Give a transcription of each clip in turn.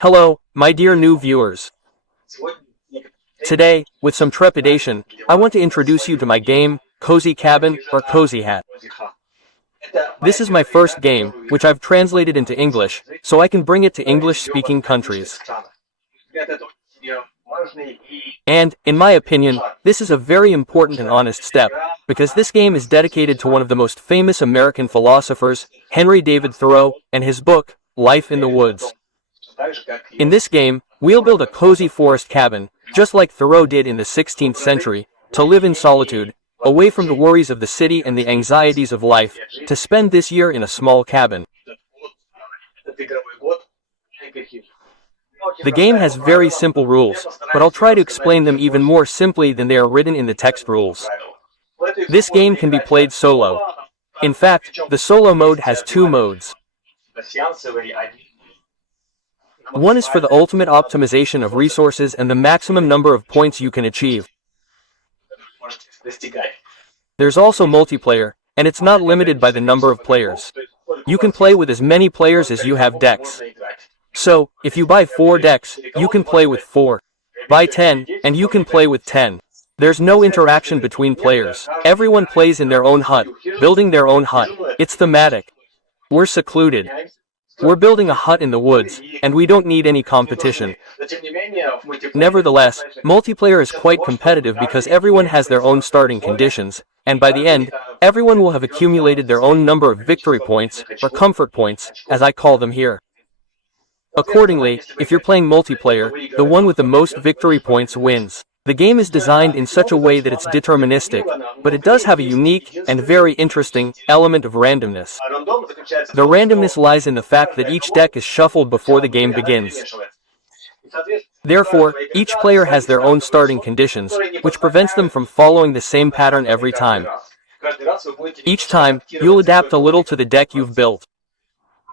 Hello, my dear new viewers. Today, with some trepidation, I want to introduce you to my game, Cozy Cabin or Cozy Hat. This is my first game, which I've translated into English, so I can bring it to English-speaking countries. And, in my opinion, this is a very important and honest step, because this game is dedicated to one of the most famous American philosophers, Henry David Thoreau, and his book, Life in the Woods. In this game, we'll build a cozy forest cabin, just like Thoreau did in the 16th century, to live in solitude, away from the worries of the city and the anxieties of life, to spend this year in a small cabin. The game has very simple rules, but I'll try to explain them even more simply than they are written in the text rules. This game can be played solo. In fact, the solo mode has two modes. One is for the ultimate optimization of resources and the maximum number of points you can achieve. There's also multiplayer, and it's not limited by the number of players. You can play with as many players as you have decks. So, if you buy 4 decks, you can play with 4. Buy 10, and you can play with 10. There's no interaction between players. Everyone plays in their own hut, building their own hut. It's thematic. We're secluded. We're building a hut in the woods, and we don't need any competition. Nevertheless, multiplayer is quite competitive because everyone has their own starting conditions, and by the end, everyone will have accumulated their own number of victory points, or comfort points, as I call them here. Accordingly, if you're playing multiplayer, the one with the most victory points wins. The game is designed in such a way that it's deterministic, but it does have a unique, and very interesting, element of randomness. The randomness lies in the fact that each deck is shuffled before the game begins. Therefore, each player has their own starting conditions, which prevents them from following the same pattern every time. Each time, you'll adapt a little to the deck you've built.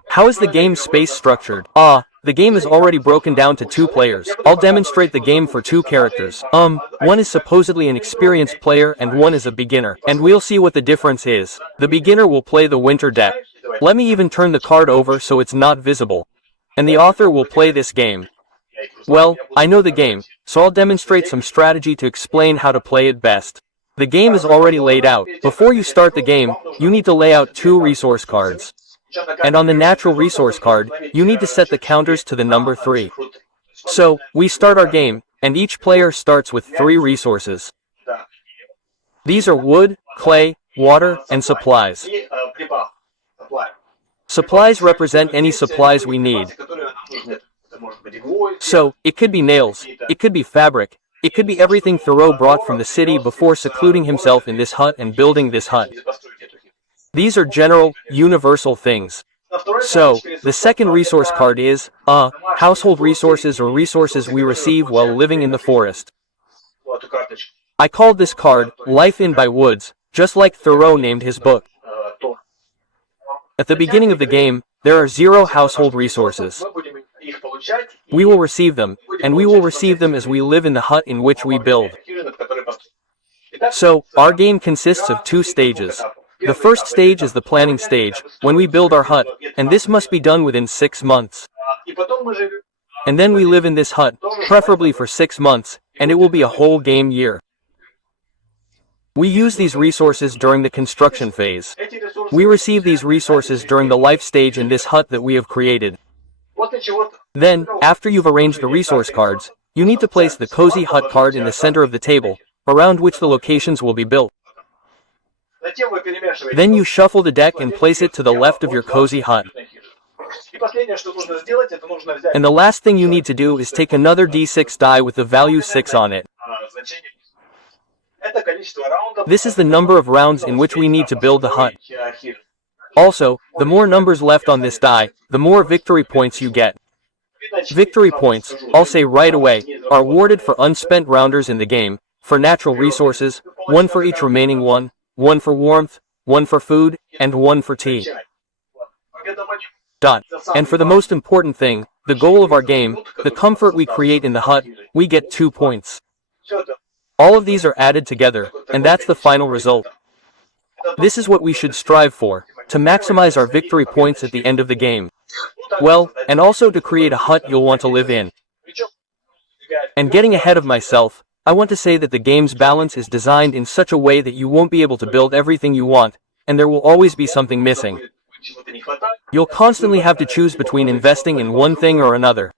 How is the game's space structured? The game is already broken down to 2 players. I'll demonstrate the game for 2 characters. One is supposedly an experienced player and one is a beginner. And we'll see what the difference is. The beginner will play the winter deck. Let me even turn the card over so it's not visible. And the author will play this game. Well, I know the game, so I'll demonstrate some strategy to explain how to play it best. The game is already laid out. Before you start the game, you need to lay out 2 resource cards. And on the natural resource card, you need to set the counters to the number 3. So, we start our game, and each player starts with 3 resources. These are wood, clay, water, and supplies. Supplies represent any supplies we need. So, it could be nails, it could be fabric, it could be everything Thoreau brought from the city before secluding himself in this hut and building this hut. These are general, universal things. So, the second resource card is, household resources or resources we receive while living in the forest. I called this card, Life in by Woods, just like Thoreau named his book. At the beginning of the game, there are 0 household resources. We will receive them, and we will receive them as we live in the hut in which we build. So, our game consists of 2 stages. The first stage is the planning stage, when we build our hut, and this must be done within 6 months. And then we live in this hut, preferably for 6 months, and it will be a whole game year. We use these resources during the construction phase. We receive these resources during the life stage in this hut that we have created. Then, after you've arranged the resource cards, you need to place the cozy hut card in the center of the table, around which the locations will be built. Then you shuffle the deck and place it to the left of your cozy hut. And the last thing you need to do is take another d6 die with the value 6 on it. This is the number of rounds in which we need to build the hut. Also, the more numbers left on this die, the more victory points you get. Victory points, I'll say right away, are awarded for unspent rounders in the game, for natural resources, 1 for each remaining one, 1 for warmth, 1 for food, and 1 for tea. And for the most important thing, the goal of our game, the comfort we create in the hut, we get 2 points. All of these are added together, and that's the final result. This is what we should strive for, to maximize our victory points at the end of the game. Well, and also to create a hut you'll want to live in. And getting ahead of myself, I want to say that the game's balance is designed in such a way that you won't be able to build everything you want, and there will always be something missing. You'll constantly have to choose between investing in one thing or another.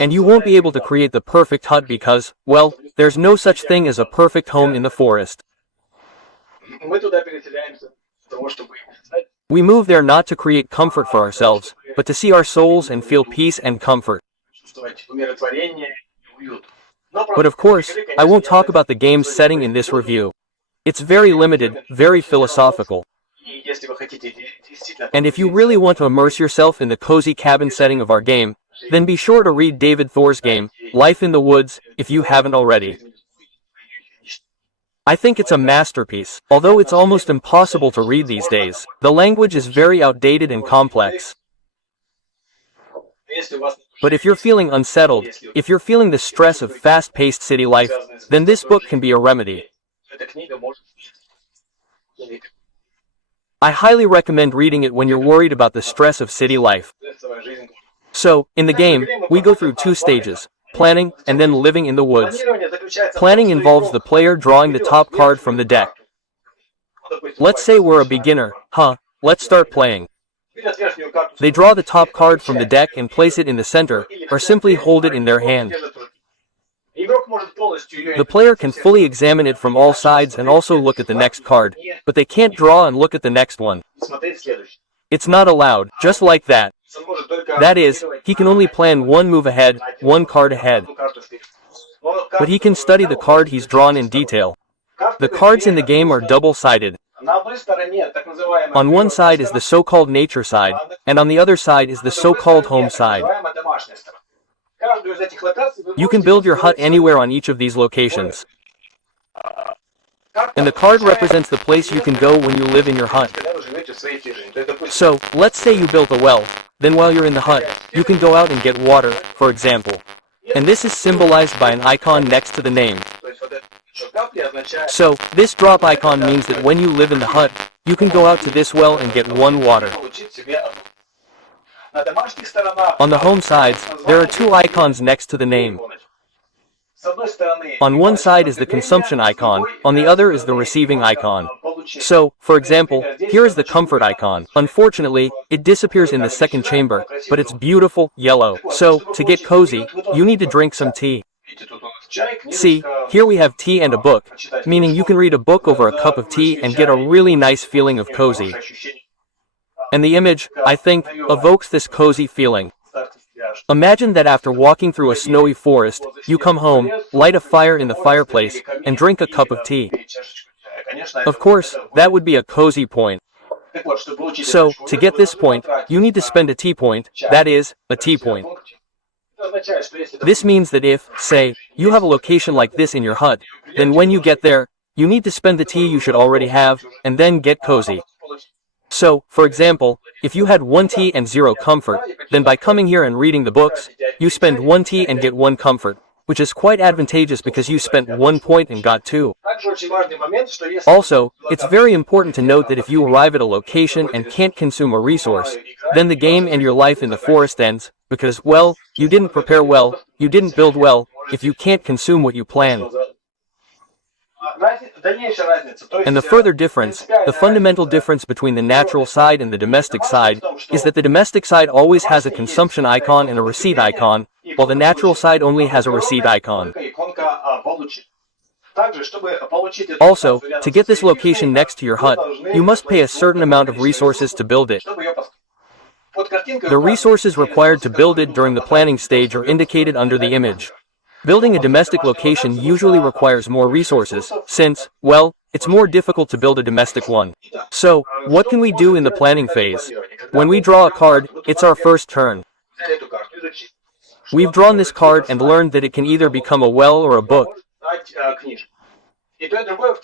And you won't be able to create the perfect hut because, well, there's no such thing as a perfect home in the forest. We move there not to create comfort for ourselves, but to see our souls and feel peace and comfort. But of course, I won't talk about the game's setting in this review. It's very limited, very philosophical. And if you really want to immerse yourself in the cozy cabin setting of our game, then be sure to read David Thor's game, Life in the Woods, if you haven't already. I think it's a masterpiece, although it's almost impossible to read these days. The language is very outdated and complex. But if you're feeling unsettled, if you're feeling the stress of fast-paced city life, then this book can be a remedy. I highly recommend reading it when you're worried about the stress of city life. So, in the game, we go through 2 stages, planning and then living in the woods. Planning involves the player drawing the top card from the deck. Let's say we're a beginner, let's start playing. They draw the top card from the deck and place it in the center, or simply hold it in their hand. The player can fully examine it from all sides and also look at the next card, but they can't draw and look at the next one. It's not allowed, just like that. That is, he can only plan one move ahead, one card ahead. But he can study the card he's drawn in detail. The cards in the game are double-sided. On one side is the so-called nature side, and on the other side is the so-called home side. You can build your hut anywhere on each of these locations. And the card represents the place you can go when you live in your hut. So, let's say you built a well, then while you're in the hut, you can go out and get water, for example. And this is symbolized by an icon next to the name. So, this drop icon means that when you live in the hut, you can go out to this well and get one water. On the home sides, there are 2 icons next to the name. On one side is the consumption icon, on the other is the receiving icon. So, for example, here is the comfort icon. Unfortunately, it disappears in the second chamber, but it's beautiful, yellow. So, to get cozy, you need to drink some tea. See, here we have tea and a book, meaning you can read a book over a cup of tea and get a really nice feeling of cozy. And the image, I think, evokes this cozy feeling. Imagine that after walking through a snowy forest, you come home, light a fire in the fireplace, and drink a cup of tea. Of course, that would be a cozy point. So, to get this point, you need to spend a tea point, that is, a tea point. This means that if, say, you have a location like this in your hut, then when you get there, you need to spend the tea you should already have, and then get cozy. So, for example, if you had 1 tea and 0 comfort, then by coming here and reading the books, you spend 1 tea and get 1 comfort, which is quite advantageous because you spent 1 point and got 2. Also, it's very important to note that if you arrive at a location and can't consume a resource, then the game and your life in the forest ends, because, well, you didn't prepare well, you didn't build well, if you can't consume what you planned. And the further difference, the fundamental difference between the natural side and the domestic side, is that the domestic side always has a consumption icon and a receipt icon, while the natural side only has a receipt icon. Also, to get this location next to your hut, you must pay a certain amount of resources to build it. The resources required to build it during the planning stage are indicated under the image. Building a domestic location usually requires more resources, since, well, it's more difficult to build a domestic one. So, what can we do in the planning phase? When we draw a card, it's our first turn. We've drawn this card and learned that it can either become a well or a book.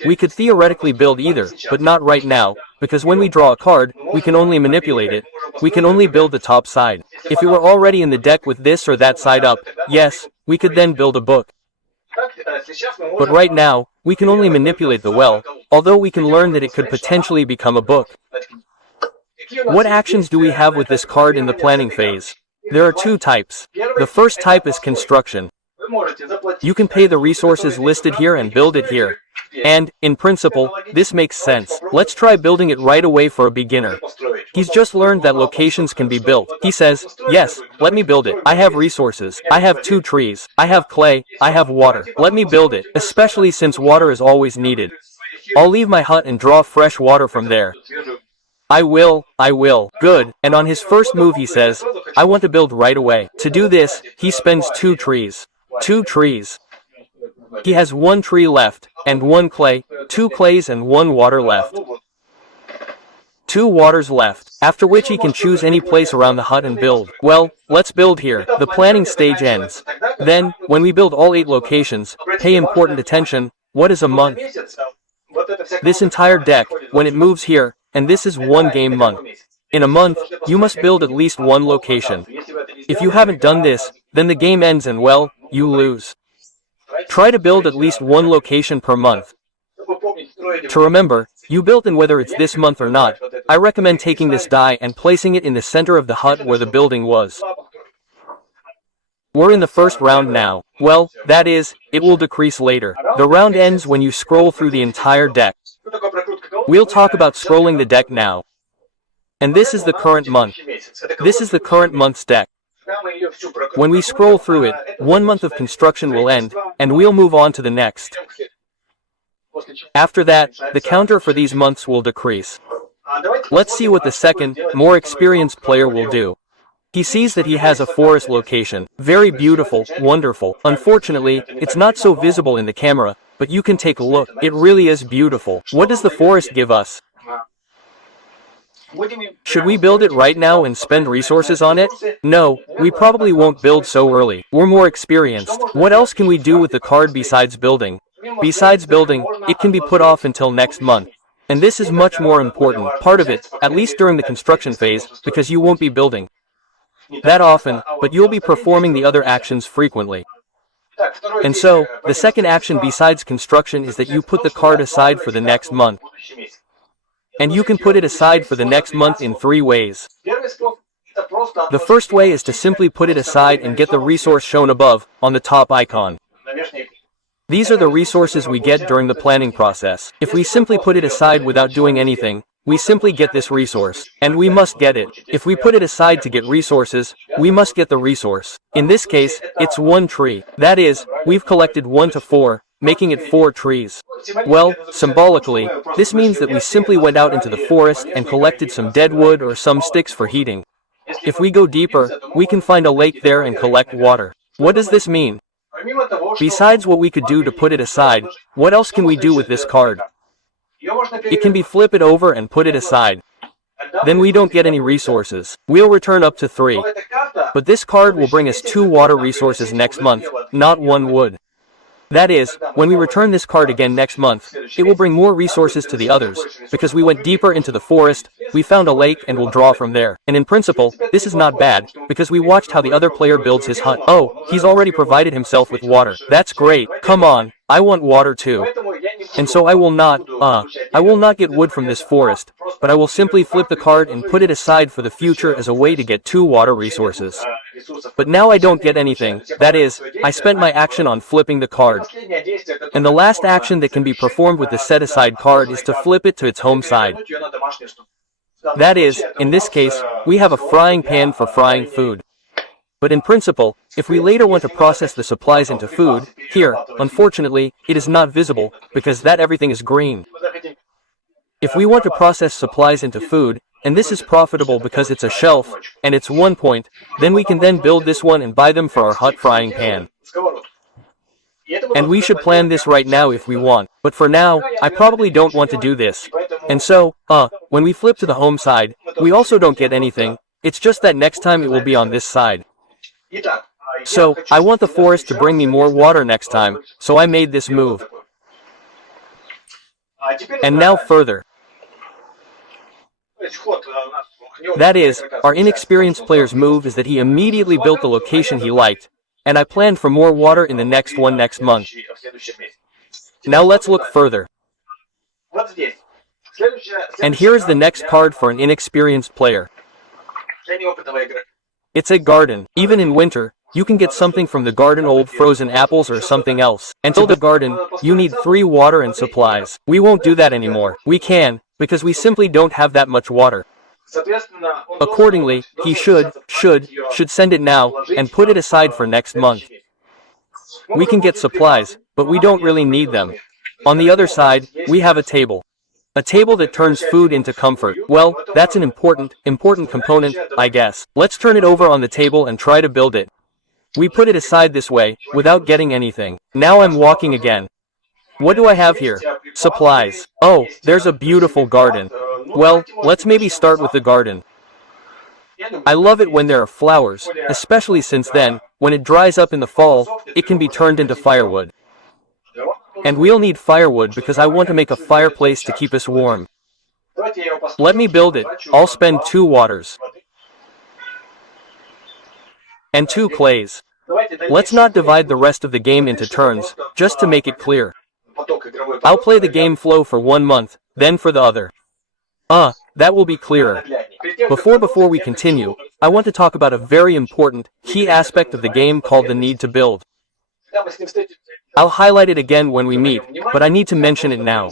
We could theoretically build either, but not right now, because when we draw a card, we can only manipulate it. We can only build the top side. If we were already in the deck with this or that side up, yes, we could then build a book. But right now, we can only manipulate the well, although we can learn that it could potentially become a book. What actions do we have with this card in the planning phase? There are two types. The first type is construction. You can pay the resources listed here and build it here. And, in principle, this makes sense. Let's try building it right away for a beginner. He's just learned that locations can be built. He says, yes, let me build it. I have resources. I have 2 trees. I have clay. I have water. Let me build it, especially since water is always needed. I'll leave my hut and draw fresh water from there. I will. Good. And on his first move he says, I want to build right away. To do this, he spends 2 trees. 2 trees. He has 1 tree left, and 1 clay, 2 clays and 1 water left. 2 waters left, after which he can choose any place around the hut and build. Well, let's build here. The planning stage ends. Then, when we build all 8 locations, pay important attention. What is a month? This entire deck, when it moves here, and this is 1 game month. In a month, you must build at least 1 location. If you haven't done this, then the game ends and well, you lose. Try to build at least 1 location per month. To remember, you built in whether it's this month or not, I recommend taking this die and placing it in the center of the hut where the building was. We're in the first round now. Well, that is, it will decrease later. The round ends when you scroll through the entire deck. We'll talk about scrolling the deck now. And this is the current month. This is the current month's deck. When we scroll through it, 1 month of construction will end, and we'll move on to the next. After that, the counter for these months will decrease. Let's see what the second, more experienced player will do. He sees that he has a forest location. Very beautiful, wonderful. Unfortunately, it's not so visible in the camera, but you can take a look. It really is beautiful. What does the forest give us? Should we build it right now and spend resources on it? No, we probably won't build so early. We're more experienced. What else can we do with the card besides building? Besides building, it can be put off until next month. And this is much more important, part of it, at least during the construction phase, because you won't be building that often, but you'll be performing the other actions frequently. And so, the second action besides construction is that you put the card aside for the next month. And you can put it aside for the next month in 3 ways. The first way is to simply put it aside and get the resource shown above, on the top icon. These are the resources we get during the planning process. If we simply put it aside without doing anything, we simply get this resource, and we must get it. If we put it aside to get resources, we must get the resource. In this case, it's 1 tree. That is, we've collected 1 to 4, making it 4 trees. Well, symbolically, this means that we simply went out into the forest and collected some dead wood or some sticks for heating. If we go deeper, we can find a lake there and collect water. What does this mean? Besides what we could do to put it aside, what else can we do with this card? It can be flip it over and put it aside. Then we don't get any resources. We'll return up to 3. But this card will bring us 2 water resources next month, not 1 wood. That is, when we return this card again next month, it will bring more resources to the others, because we went deeper into the forest, we found a lake and will draw from there. And in principle, this is not bad, because we watched how the other player builds his hut. Oh, he's already provided himself with water. That's great. Come on, I want water too. And so I will not get wood from this forest, but I will simply flip the card and put it aside for the future as a way to get 2 water resources. But now I don't get anything, that is, I spent my action on flipping the card. And the last action that can be performed with the set-aside card is to flip it to its home side. That is, in this case, we have a frying pan for frying food. But in principle, if we later want to process the supplies into food, here, unfortunately, it is not visible, because that everything is green. If we want to process supplies into food, and this is profitable because it's a shelf, and it's 1 point, then we can then build this one and buy them for our hut frying pan. And we should plan this right now if we want, but for now, I probably don't want to do this. And so, when we flip to the home side, we also don't get anything, it's just that next time it will be on this side. So, I want the forest to bring me more water next time, so I made this move. And now further. That is, our inexperienced player's move is that he immediately built the location he liked, and I planned for more water in the next one next month. Now let's look further. And here is the next card for an inexperienced player. It's a garden. Even in winter, you can get something from the garden, old frozen apples or something else. And to build a garden, you need 3 water and supplies. We won't do that anymore. We can, because we simply don't have that much water. Accordingly, he should send it now, and put it aside for next month. We can get supplies, but we don't really need them. On the other side, we have a table. A table that turns food into comfort. Well, that's an important component, I guess. Let's turn it over on the table and try to build it. We put it aside this way, without getting anything. Now I'm walking again. What do I have here? Supplies. Oh, there's a beautiful garden. Well, let's maybe start with the garden. I love it when there are flowers, especially since then, when it dries up in the fall, it can be turned into firewood. And we'll need firewood because I want to make a fireplace to keep us warm. Let me build it. I'll spend 2 waters. And 2 clays. Let's not divide the rest of the game into turns, just to make it clear. I'll play the game flow for 1 month, then for the other. That will be clearer. Before we continue, I want to talk about a very important, key aspect of the game called the need to build. I'll highlight it again when we meet, but I need to mention it now.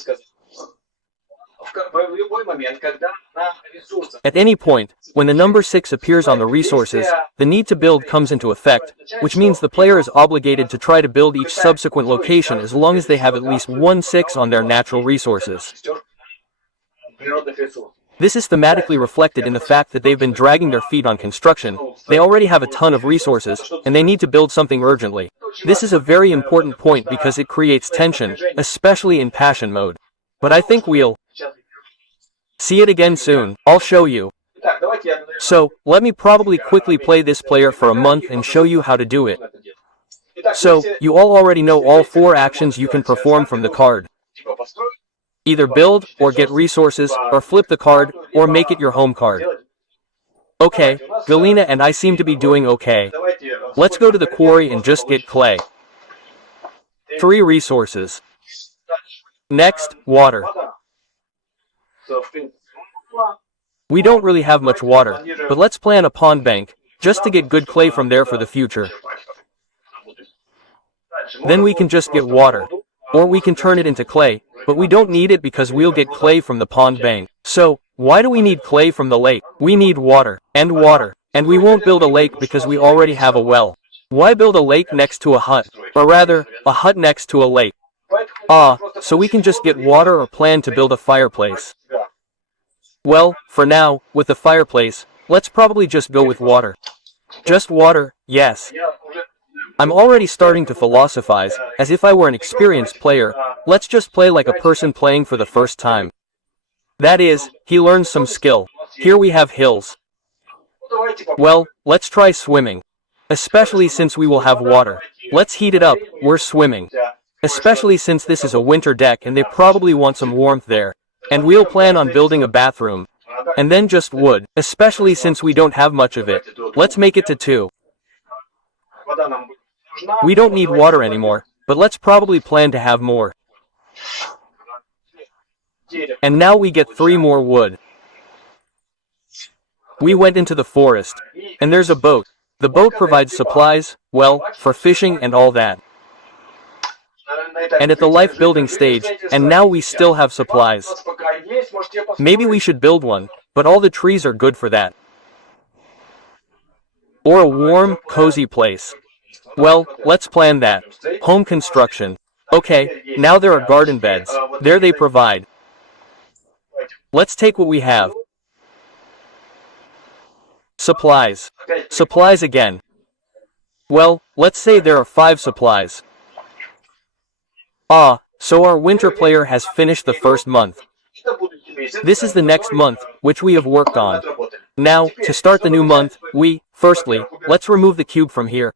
At any point, when the number 6 appears on the resources, the need to build comes into effect, which means the player is obligated to try to build each subsequent location as long as they have at least 1 6 on their natural resources. This is thematically reflected in the fact that they've been dragging their feet on construction, they already have a ton of resources, and they need to build something urgently. This is a very important point because it creates tension, especially in passion mode. But I think we'll see it again soon. I'll show you. So, let me probably quickly play this player for a month and show you how to do it. So, you all already know all 4 actions you can perform from the card. Either build, or get resources, or flip the card, or make it your home card. Okay, Galina and I seem to be doing okay. Let's go to the quarry and just get clay. 3 resources. Next, water. We don't really have much water, but let's plan a pond bank, just to get good clay from there for the future. Then we can just get water. Or we can turn it into clay, but we don't need it because we'll get clay from the pond bank. So, why do we need clay from the lake? We need water. And we won't build a lake because we already have a well. Why build a lake next to a hut? Or rather, a hut next to a lake? So we can just get water or plan to build a fireplace. Well, for now, with the fireplace, let's probably just go with water. Just water, yes. I'm already starting to philosophize, as if I were an experienced player. Let's just play like a person playing for the first time. That is, he learns some skill. Here we have hills. Well, let's try swimming. Especially since we will have water. Let's heat it up, we're swimming. Especially since this is a winter deck and they probably want some warmth there. And we'll plan on building a bathroom. And then just wood, especially since we don't have much of it. Let's make it to 2. We don't need water anymore, but let's probably plan to have more. And now we get 3 more wood. We went into the forest, and there's a boat. The boat provides supplies, well, for fishing and all that. And at the life building stage, and now we still have supplies. Maybe we should build one, but all the trees are good for that. Or a warm, cozy place. Well, let's plan that. Home construction. Okay, now there are garden beds. There they provide. Let's take what we have. Supplies. Supplies again. Well, let's say there are 5 supplies. So our winter player has finished the first month. This is the next month, which we have worked on. Now, to start the new month, firstly, let's remove the cube from here.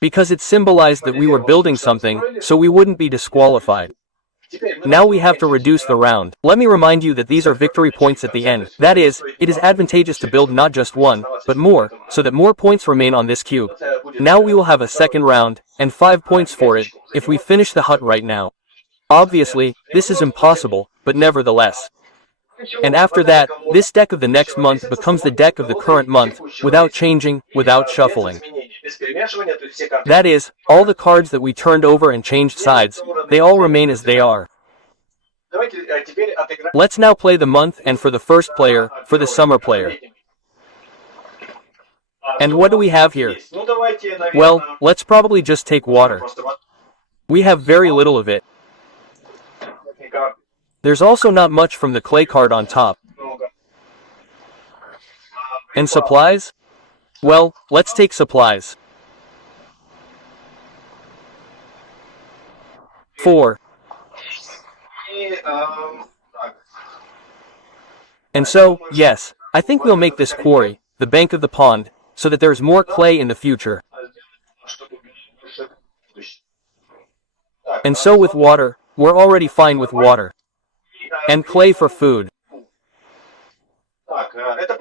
Because it symbolized that we were building something, so we wouldn't be disqualified. Now we have to reduce the round. Let me remind you that these are victory points at the end. That is, it is advantageous to build not just 1, but more, so that more points remain on this cube. Now we will have a second round, and 5 points for it, if we finish the hut right now. Obviously, this is impossible, but nevertheless. And after that, this deck of the next month becomes the deck of the current month, without changing, without shuffling. That is, all the cards that we turned over and changed sides, they all remain as they are. Let's now play the month and for the first player, for the summer player. And what do we have here? Well, let's probably just take water. We have very little of it. There's also not much from the clay card on top. And supplies? Well, let's take supplies. 4. And so, yes, I think we'll make this quarry, the bank of the pond, so that there's more clay in the future. And so with water, we're already fine with water. And clay for food.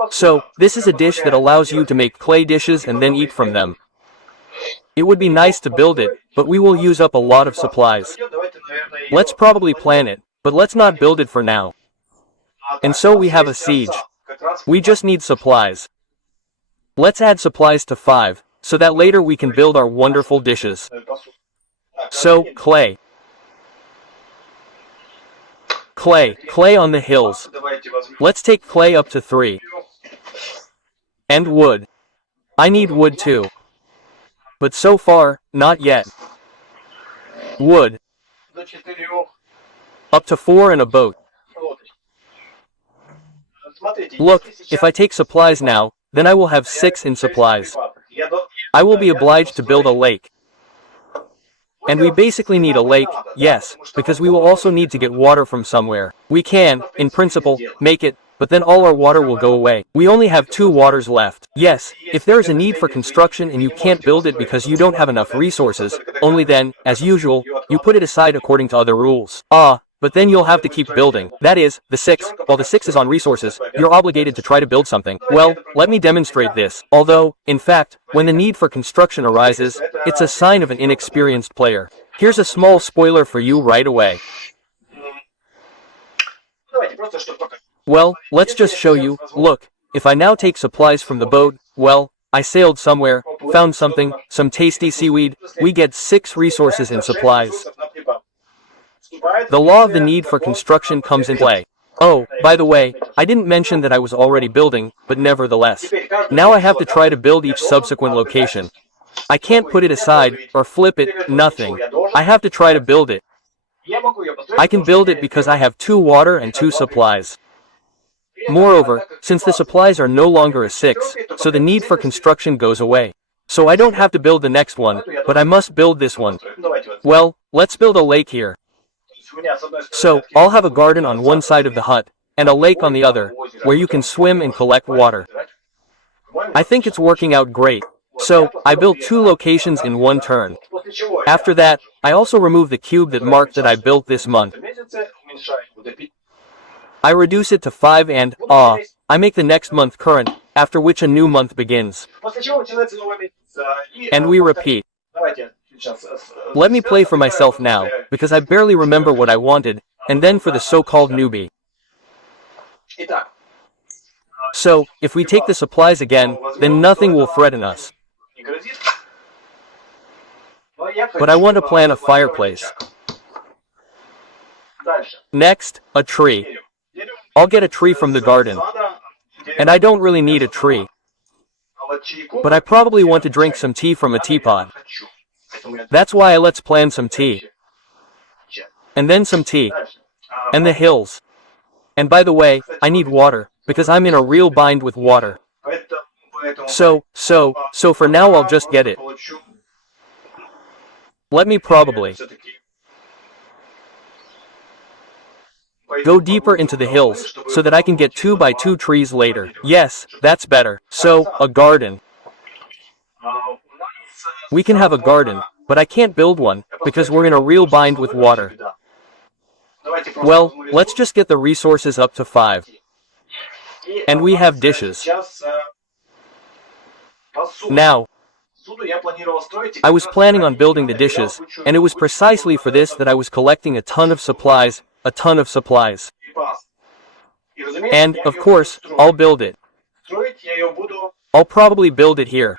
So, this is a dish that allows you to make clay dishes and then eat from them. It would be nice to build it, but we will use up a lot of supplies. Let's probably plan it, but let's not build it for now. And so we have a siege. We just need supplies. Let's add supplies to 5, so that later we can build our wonderful dishes. So, clay. Clay on the hills. Let's take clay up to 3. And wood. I need wood too. But so far, not yet. Wood. Up to 4 and a boat. Look, if I take supplies now, then I will have 6 in supplies. I will be obliged to build a lake. And we basically need a lake, yes, because we will also need to get water from somewhere. We can, in principle, make it, but then all our water will go away. We only have 2 waters left. Yes, if there is a need for construction and you can't build it because you don't have enough resources, only then, as usual, you put it aside according to other rules. But then you'll have to keep building. That is, the 6, while the 6 is on resources, you're obligated to try to build something. Well, let me demonstrate this. Although, in fact, when the need for construction arises, it's a sign of an inexperienced player. Here's a small spoiler for you right away. Well, let's just show you. Look, if I now take supplies from the boat, well, I sailed somewhere, found something, some tasty seaweed, we get 6 resources in supplies. The law of the need for construction comes into play. Oh, by the way, I didn't mention that I was already building, but nevertheless. Now I have to try to build each subsequent location. I can't put it aside, or flip it, nothing. I have to try to build it. I can build it because I have 2 water and 2 supplies. Moreover, since the supplies are no longer a 6, so the need for construction goes away. So I don't have to build the next one, but I must build this one. Well, let's build a lake here. So, I'll have a garden on one side of the hut, and a lake on the other, where you can swim and collect water. I think it's working out great. So, I built 2 locations in one turn. After that, I also removed the cube that marked that I built this month. I reduce it to 5 and, I make the next month current, after which a new month begins. And we repeat. Let me play for myself now, because I barely remember what I wanted, and then for the so-called newbie. So, if we take the supplies again, then nothing will threaten us. But I want to plan a fireplace. Next, a tree. I'll get a tree from the garden. And I don't really need a tree. But I probably want to drink some tea from a teapot. That's why let's plan some tea. And then some tea. And the hills. And by the way, I need water, because I'm in a real bind with water. So for now I'll just get it. Let me probably go deeper into the hills, so that I can get 2 by 2 trees later. Yes, that's better. So, a garden. We can have a garden, but I can't build one, because we're in a real bind with water. Well, let's just get the resources up to 5. And we have dishes. Now, I was planning on building the dishes, and it was precisely for this that I was collecting a ton of supplies, And, of course, I'll build it. I'll probably build it here.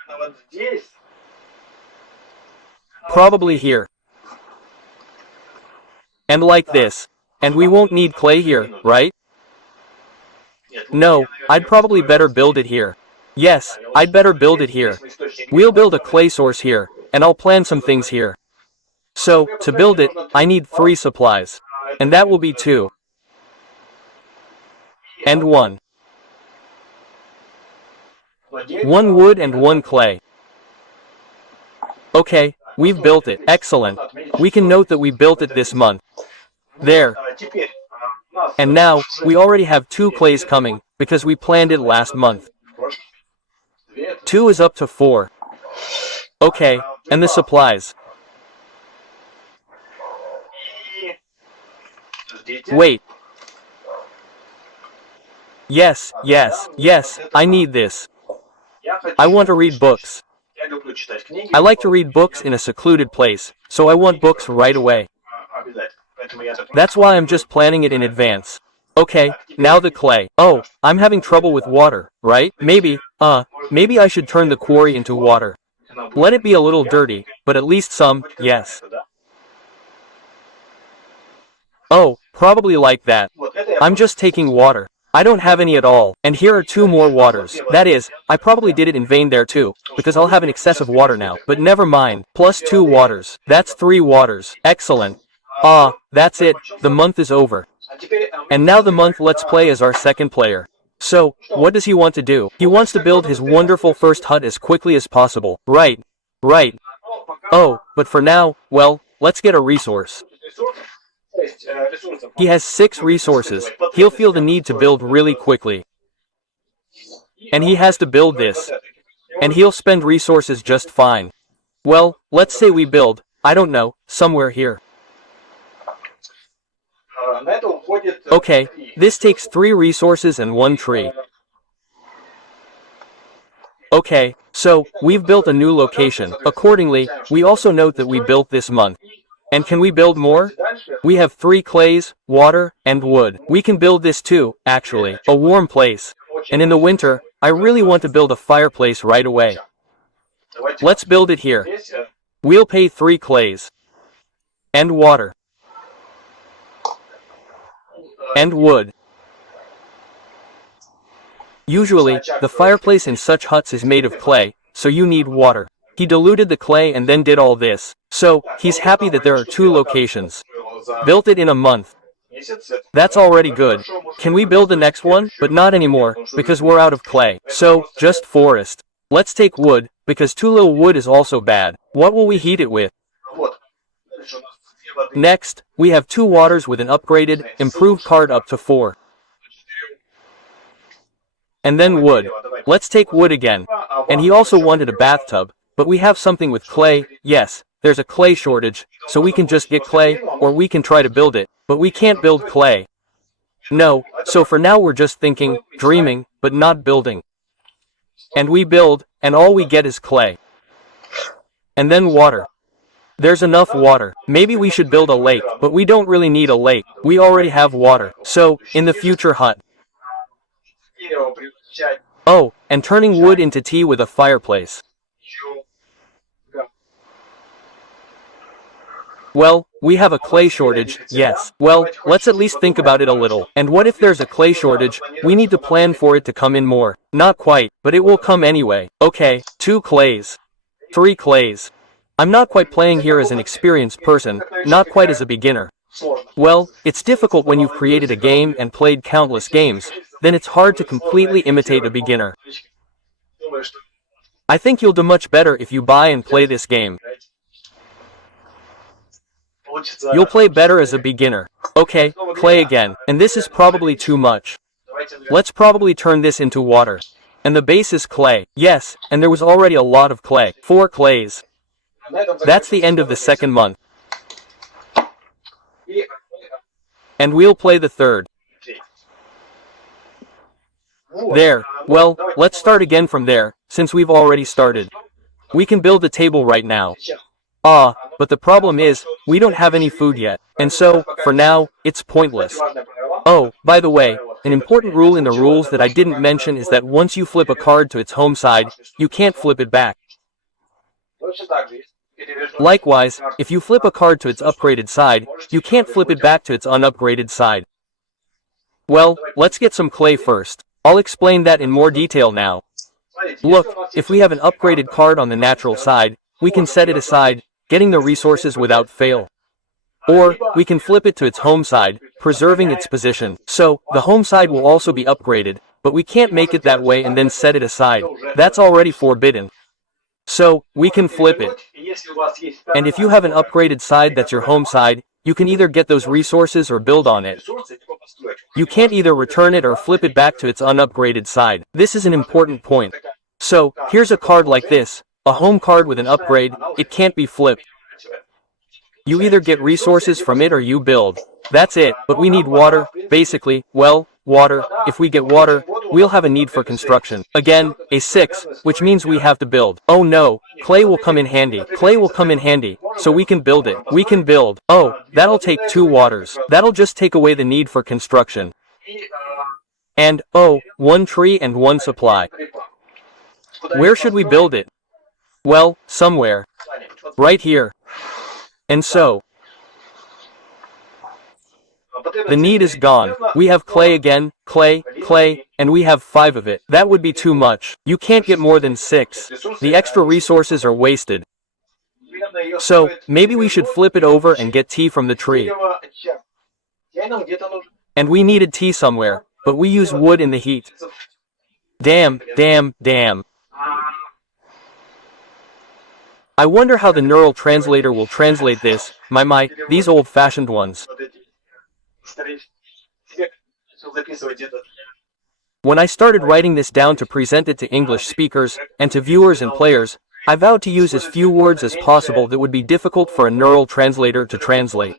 Probably here. And like this. And we won't need clay here, right? No, I'd probably better build it here. Yes, I'd better build it here. We'll build a clay source here, and I'll plant some things here. So, to build it, I need 3 supplies. And that will be 2. And 1. 1 wood and 1 clay. Okay, we've built it. Excellent. We can note that we built it this month. There. And now, we already have 2 clays coming, because we planned it last month. 2 is up to 4. Okay, and the supplies. Wait. Yes, I need this. I want to read books. I like to read books in a secluded place, so I want books right away. That's why I'm just planning it in advance. Okay, now the clay. Oh, I'm having trouble with water, right? Maybe I should turn the quarry into water. Let it be a little dirty, but at least some, yes. Oh, probably like that. I'm just taking water. I don't have any at all, and here are 2 more waters. That is, I probably did it in vain there too, because I'll have an excess of water now. But never mind, plus 2 waters. That's 3 waters. Excellent. That's it, the month is over. And now the month lets play as our second player. So, what does he want to do? He wants to build his wonderful first hut as quickly as possible. Right. Oh, but for now, well, let's get a resource. He has 6 resources. He'll feel the need to build really quickly. And he has to build this. And he'll spend resources just fine. Well, let's say we build, I don't know, somewhere here. Okay, this takes 3 resources and 1 tree. Okay, so, we've built a new location. Accordingly, we also note that we built this month. And can we build more? We have 3 clays, water, and wood. We can build this too, actually. A warm place. And in the winter, I really want to build a fireplace right away. Let's build it here. We'll pay 3 clays. And water. And wood. Usually, the fireplace in such huts is made of clay, so you need water. He diluted the clay and then did all this. So, he's happy that there are 2 locations. Built it in a month. That's already good. Can we build the next one? But not anymore, because we're out of clay. So, just forest. Let's take wood, because too little wood is also bad. What will we heat it with? Next, we have 2 waters with an upgraded, improved card up to 4. And then wood. Let's take wood again. And he also wanted a bathtub, but we have something with clay. Yes, there's a clay shortage, so we can just get clay, or we can try to build it, but we can't build clay. No, so for now we're just thinking, dreaming, but not building. And we build, and all we get is clay. And then water. There's enough water. Maybe we should build a lake, but we don't really need a lake. We already have water. So, in the future hut. Oh, and turning wood into tea with a fireplace. Well, we have a clay shortage, yes. Well, let's at least think about it a little. And what if there's a clay shortage? We need to plan for it to come in more. Not quite, but it will come anyway. Okay, 2 clays. 3 clays. I'm not quite playing here as an experienced person, not quite as a beginner. Well, it's difficult when you've created a game and played countless games, then it's hard to completely imitate a beginner. I think you'll do much better if you buy and play this game. You'll play better as a beginner. Okay, clay again, and this is probably too much. Let's probably turn this into water. And the base is clay. Yes, and there was already a lot of clay. 4 clays. That's the end of the second month. And we'll play the third. There. Well, let's start again from there, since we've already started. We can build a table right now. But the problem is, we don't have any food yet. And so, for now, it's pointless. Oh, by the way, an important rule in the rules that I didn't mention is that once you flip a card to its home side, you can't flip it back. Likewise, if you flip a card to its upgraded side, you can't flip it back to its unupgraded side. Well, let's get some clay first. I'll explain that in more detail now. Look, if we have an upgraded card on the natural side, we can set it aside, getting the resources without fail. Or, we can flip it to its home side, preserving its position. So, the home side will also be upgraded, but we can't make it that way and then set it aside. That's already forbidden. So, we can flip it. And if you have an upgraded side that's your home side, you can either get those resources or build on it. You can't either return it or flip it back to its unupgraded side. This is an important point. So, here's a card like this, a home card with an upgrade, it can't be flipped. You either get resources from it or you build. That's it, but we need water, basically, well, water. If we get water, we'll have a need for construction. Again, a 6, which means we have to build. Oh no, clay will come in handy. Clay will come in handy, so we can build it. We can build. Oh, that'll take 2 waters. That'll just take away the need for construction. And, oh, 1 tree and 1 supply. Where should we build it? Well, somewhere. Right here. And so, the need is gone. We have clay again, clay, and we have 5 of it. That would be too much. You can't get more than 6. The extra resources are wasted. So, maybe we should flip it over and get tea from the tree. And we needed tea somewhere, but we use wood in the heat. Damn. I wonder how the neural translator will translate this. My, these old-fashioned ones. When I started writing this down to present it to English speakers, and to viewers and players, I vowed to use as few words as possible that would be difficult for a neural translator to translate.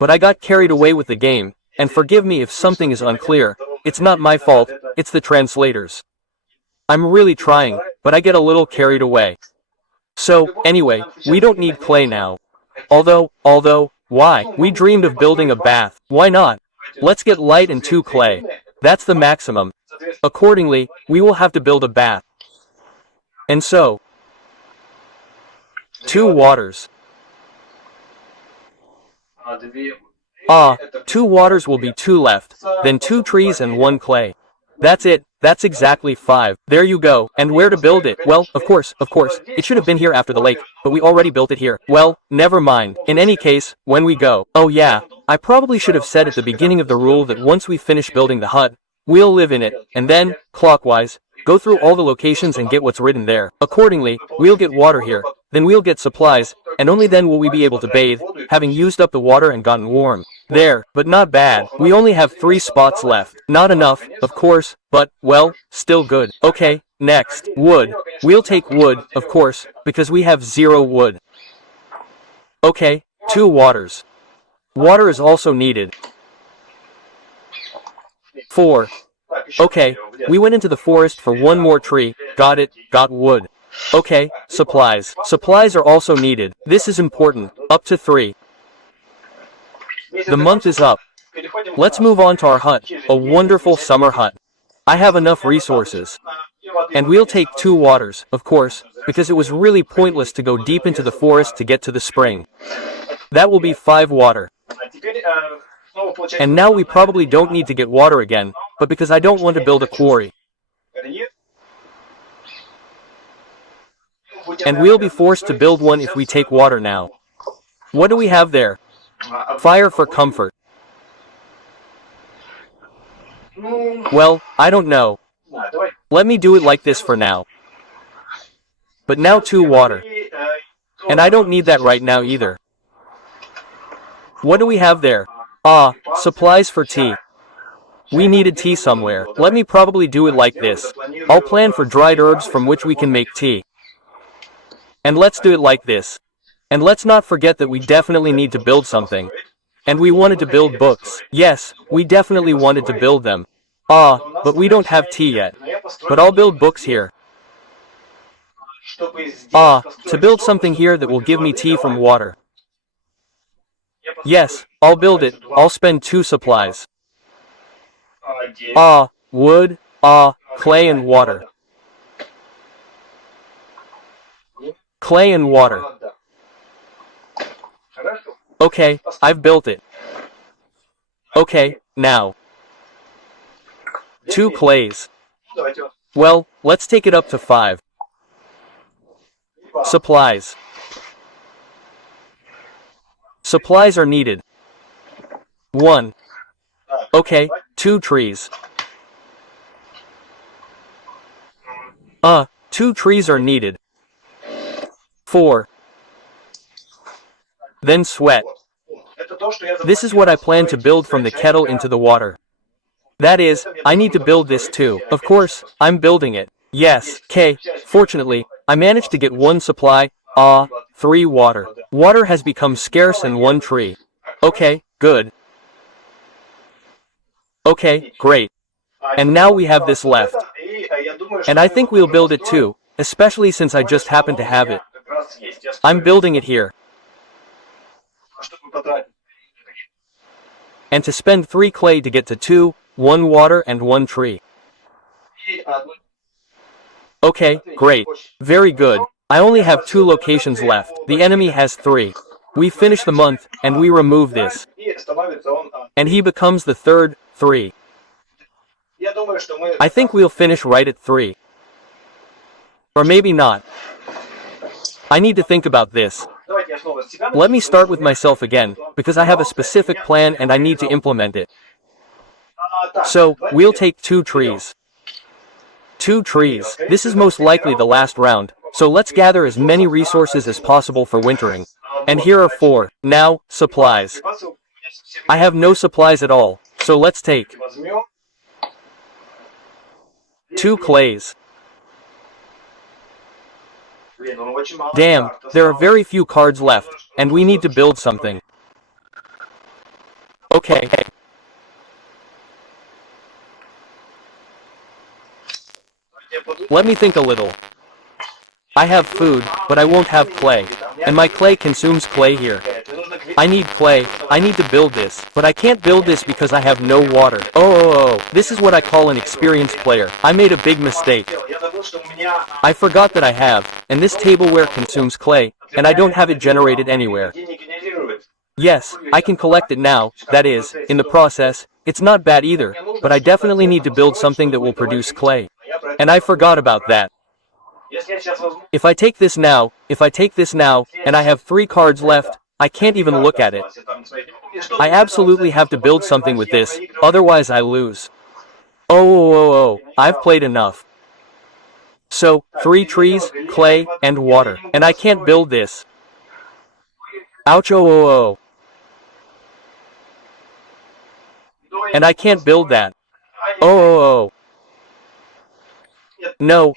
But I got carried away with the game, and forgive me if something is unclear, it's not my fault, it's the translators. I'm really trying, but I get a little carried away. So, anyway, we don't need clay now. Although, why? We dreamed of building a bath. Why not? Let's get light and 2 clay. That's the maximum. Accordingly, we will have to build a bath. And so, 2 waters. 2 waters will be 2 left, then 2 trees and 1 clay. That's it. That's exactly 5. There you go. And where to build it? Well, of course. It should have been here after the lake, but we already built it here. Well, never mind. In any case, when we go. Oh yeah, I probably should have said at the beginning of the rule that once we finish building the hut, we'll live in it, and then, clockwise, go through all the locations and get what's written there. Accordingly, we'll get water here, then we'll get supplies, and only then will we be able to bathe, having used up the water and gotten warm. There, but not bad. We only have 3 spots left. Not enough, of course, but, well, still good. Okay, next, wood. We'll take wood, of course, because we have 0 wood. Okay, 2 waters. Water is also needed. 4. Okay, we went into the forest for 1 more tree, got it, got wood. Okay, supplies. Supplies are also needed. This is important, up to 3. The month is up. Let's move on to our hut, a wonderful summer hut. I have enough resources. And we'll take 2 waters, of course, because it was really pointless to go deep into the forest to get to the spring. That will be 5 water. And now we probably don't need to get water again, but because I don't want to build a quarry. And we'll be forced to build one if we take water now. What do we have there? Fire for comfort. Well, I don't know. Let me do it like this for now. But now 2 water. And I don't need that right now either. What do we have there? Supplies for tea. We needed tea somewhere. Let me probably do it like this. I'll plan for dried herbs from which we can make tea. And let's do it like this. And let's not forget that we definitely need to build something. And we wanted to build books. Yes, we definitely wanted to build them. But we don't have tea yet. But I'll build books here. To build something here that will give me tea from water. Yes, I'll build it. I'll spend 2 supplies. Wood, clay and water. Clay and water. Okay, I've built it. Okay, now. 2 clays. Well, let's take it up to 5. Supplies. Supplies are needed. 1. Okay, 2 trees. 2 trees are needed. 4. Then sweat. This is what I plan to build from the kettle into the water. That is, I need to build this too. Of course, I'm building it. Yes, K. Fortunately, I managed to get 1 supply, 3 water. Water has become scarce in 1 tree. Okay, good. Okay, great. And now we have this left. And I think we'll build it too, especially since I just happen to have it. I'm building it here. And to spend 3 clay to get to 2, 1 water and 1 tree. Okay, great. Very good. I only have 2 locations left. The enemy has 3. We finish the month, and we remove this. And he becomes the 3rd, 3. I think we'll finish right at 3. Or maybe not. I need to think about this. Let me start with myself again, because I have a specific plan and I need to implement it. So, we'll take 2 trees. 2 trees. This is most likely the last round, so let's gather as many resources as possible for wintering. And here are 4. Now, supplies. I have no supplies at all, so let's take 2 clays. Damn, there are very few cards left, and we need to build something. Okay. Let me think a little. I have food, but I won't have clay. And my clay consumes clay here. I need clay, I need to build this, but I can't build this because I have no water. This is what I call an experienced player. I made a big mistake. I forgot that I have, and this tableware consumes clay, and I don't have it generated anywhere. Yes, I can collect it now, that is, in the process. It's not bad either, but I definitely need to build something that will produce clay. And I forgot about that. If I take this now, and I have 3 cards left, I can't even look at it. I absolutely have to build something with this, otherwise I lose. I've played enough. So, 3 trees, clay, and water. And I can't build this. Ouch, And I can't build that. No,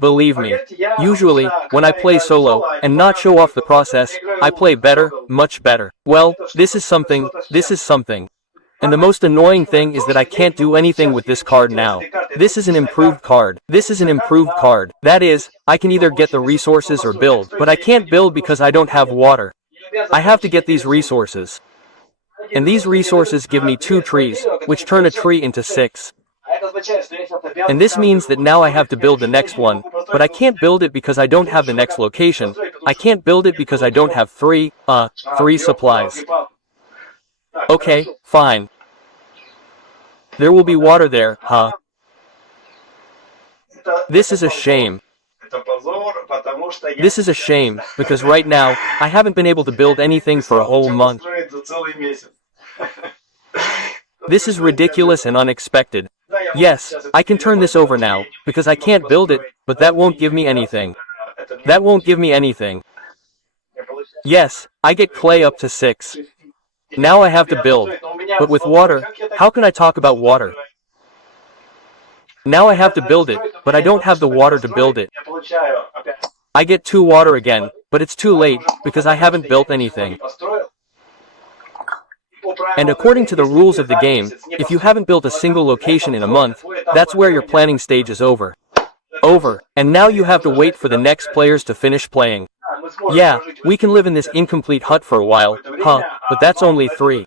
believe me. Usually, when I play solo, and not show off the process, I play better, much better. Well, this is something. And the most annoying thing is that I can't do anything with this card now. This is an improved card. That is, I can either get the resources or build, but I can't build because I don't have water. I have to get these resources. And these resources give me 2 trees, which turn a tree into 6. And this means that now I have to build the next one, but I can't build it because I don't have the next location. I can't build it because I don't have 3 supplies. Okay, fine. There will be water there, huh? This is a shame. This is a shame, because right now, I haven't been able to build anything for a whole month. This is ridiculous and unexpected. Yes, I can turn this over now, because I can't build it, but that won't give me anything. Yes, I get clay up to 6. Now I have to build. But with water, how can I talk about water? Now I have to build it, but I don't have the water to build it. I get 2 water again, but it's too late, because I haven't built anything. And according to the rules of the game, if you haven't built a single location in a month, that's where your planning stage is over. And now you have to wait for the next players to finish playing. Yeah, we can live in this incomplete hut for a while, huh, but that's only 3.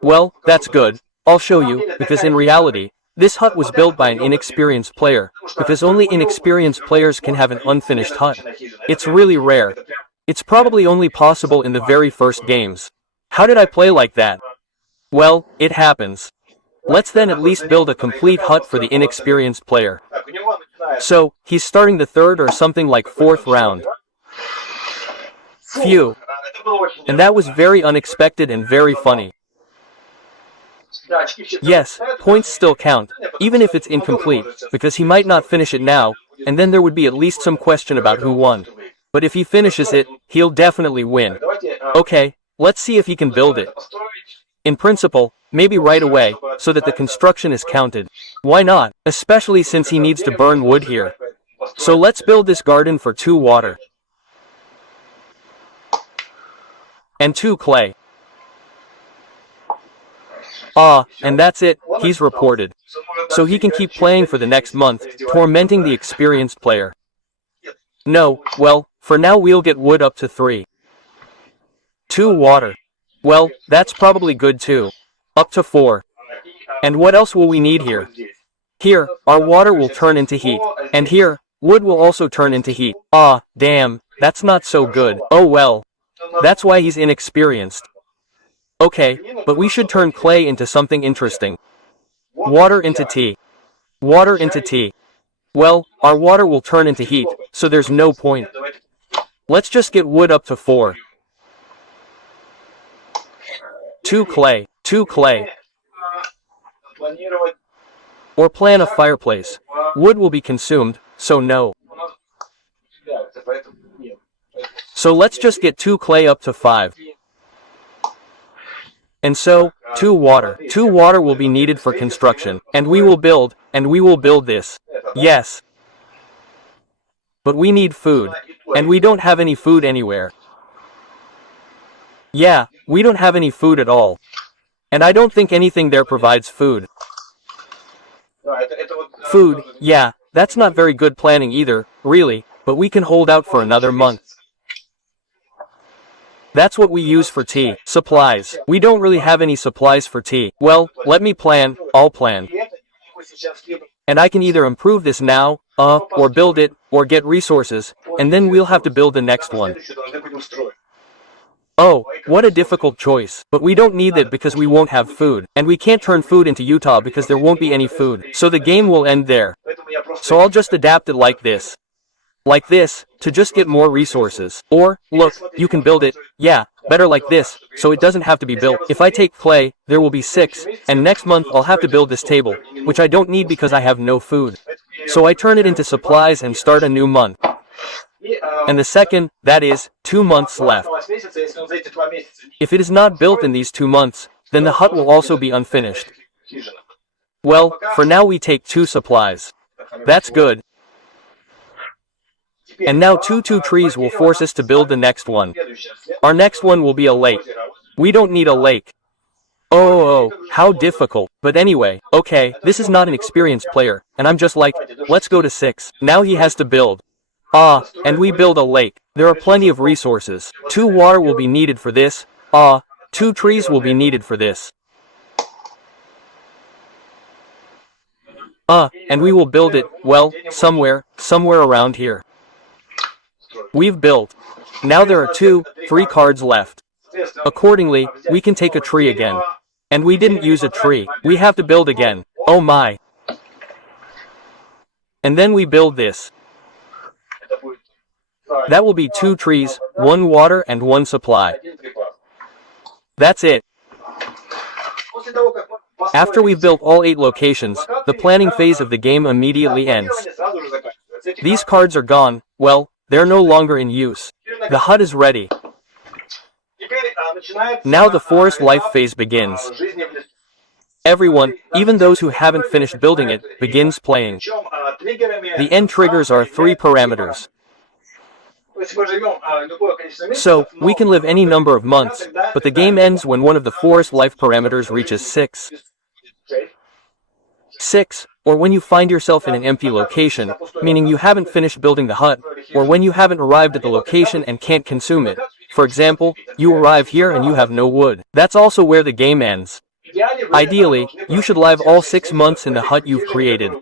Well, that's good. I'll show you, because in reality, this hut was built by an inexperienced player, because only inexperienced players can have an unfinished hut. It's really rare. It's probably only possible in the very first games. How did I play like that? Well, it happens. Let's then at least build a complete hut for the inexperienced player. So, he's starting the 3rd or something like 4th round. Phew. And that was very unexpected and very funny. Yes, points still count, even if it's incomplete, because he might not finish it now, and then there would be at least some question about who won. But if he finishes it, he'll definitely win. Okay, let's see if he can build it. In principle, maybe right away, so that the construction is counted. Why not, especially since he needs to burn wood here. So let's build this garden for 2 water. And 2 clay. And that's it, he's reported. So he can keep playing for the next month, tormenting the experienced player. No, well, for now we'll get wood up to 3. 2 water. Well, that's probably good too. Up to 4. And what else will we need here? Here, our water will turn into heat. And here, wood will also turn into heat. Damn, that's not so good. Oh well. That's why he's inexperienced. Okay, but we should turn clay into something interesting. Water into tea. Water into tea. Well, our water will turn into heat, so there's no point. Let's just get wood up to 4. 2 clay. 2 clay. Or plan a fireplace. Wood will be consumed, so no. So let's just get 2 clay up to 5. And so, 2 water. 2 water will be needed for construction, and we will build this. Yes. But we need food, and we don't have any food anywhere. Yeah, we don't have any food at all. And I don't think anything there provides food. Food, yeah, that's not very good planning either, really, but we can hold out for another month. That's what we use for tea. Supplies. We don't really have any supplies for tea. Well, let me plan, I'll plan. And I can either improve this now, or build it, or get resources, and then we'll have to build the next one. Oh, what a difficult choice. But we don't need that because we won't have food. And we can't turn food into Utah because there won't be any food. So the game will end there. So I'll just adapt it like this. Like this, to just get more resources. Or, look, you can build it, yeah, better like this, so it doesn't have to be built. If I take clay, there will be 6, and next month I'll have to build this table, which I don't need because I have no food. So I turn it into supplies and start a new month. And the second, that is, 2 months left. If it is not built in these 2 months, then the hut will also be unfinished. Well, for now we take 2 supplies. That's good. And now 2 trees will force us to build the next one. Our next one will be a lake. We don't need a lake. Oh, how difficult. But anyway, okay, this is not an experienced player, and I'm just like, let's go to 6. Now he has to build. And we build a lake. There are plenty of resources. 2 water will be needed for this. 2 trees will be needed for this. And we will build it, well, somewhere around here. We've built. Now there are 3 cards left. Accordingly, we can take a tree again. And we didn't use a tree. We have to build again. Oh my. And then we build this. That will be 2 trees, 1 water and 1 supply. That's it. After we've built all 8 locations, the planning phase of the game immediately ends. These cards are gone, well, they're no longer in use. The hut is ready. Now the forest life phase begins. Everyone, even those who haven't finished building it, begins playing. The end triggers are 3 parameters. So, we can live any number of months, but the game ends when one of the forest life parameters reaches 6. 6. Or when you find yourself in an empty location, meaning you haven't finished building the hut, or when you haven't arrived at the location and can't consume it. For example, you arrive here and you have no wood. That's also where the game ends. Ideally, you should live all 6 months in the hut you've created.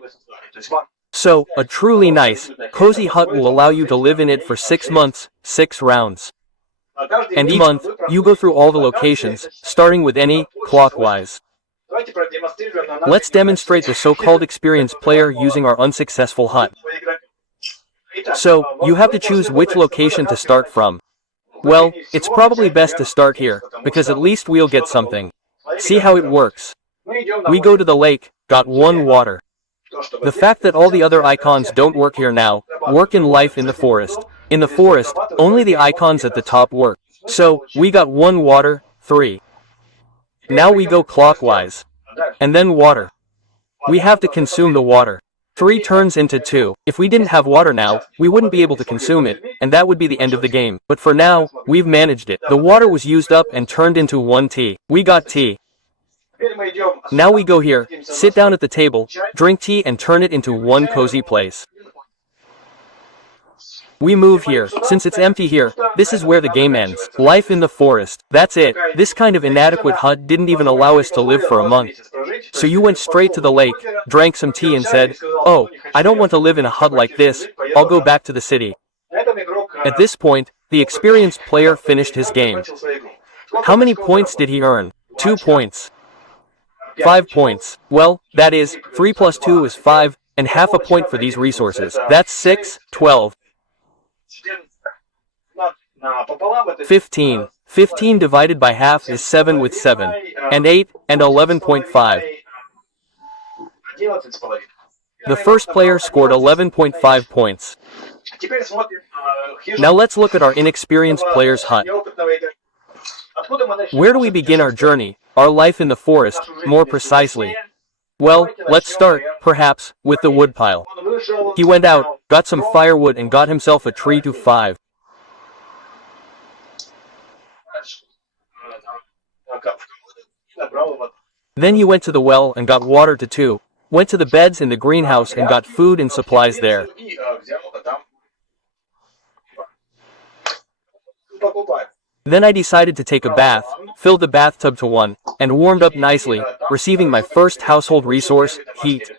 So, a truly nice, cozy hut will allow you to live in it for 6 months, 6 rounds. And each month, you go through all the locations, starting with any, clockwise. Let's demonstrate the so-called experienced player using our unsuccessful hut. So, you have to choose which location to start from. Well, it's probably best to start here, because at least we'll get something. See how it works. We go to the lake, got 1 water. The fact that all the other icons don't work here now, work in life in the forest. In the forest, only the icons at the top work. So, we got 1 water, 3. Now we go clockwise. And then water. We have to consume the water. 3 turns into 2. If we didn't have water now, we wouldn't be able to consume it, and that would be the end of the game. But for now, we've managed it. The water was used up and turned into 1 tea. We got tea. Now we go here, sit down at the table, drink tea and turn it into 1 cozy place. We move here. Since it's empty here, this is where the game ends. Life in the forest. That's it. This kind of inadequate hut didn't even allow us to live for a month. So you went straight to the lake, drank some tea and said, "Oh, I don't want to live in a hut like this, I'll go back to the city." At this point, the experienced player finished his game. How many points did he earn? 2 points. 5 points. Well, that is, 3 plus 2 is 5, and half a point for these resources. That's 6, 12. 15. 15 divided by half is 7 with 7. And 8, and 11.5. The first player scored 11.5 points. Now let's look at our inexperienced player's hut. Where do we begin our journey, our life in the forest, more precisely? Well, let's start, perhaps, with the woodpile. He went out, got some firewood and got himself a tree to 5. Then he went to the well and got water to 2, went to the beds in the greenhouse and got food and supplies there. Then I decided to take a bath, filled the bathtub to 1, and warmed up nicely, receiving my first household resource, heat.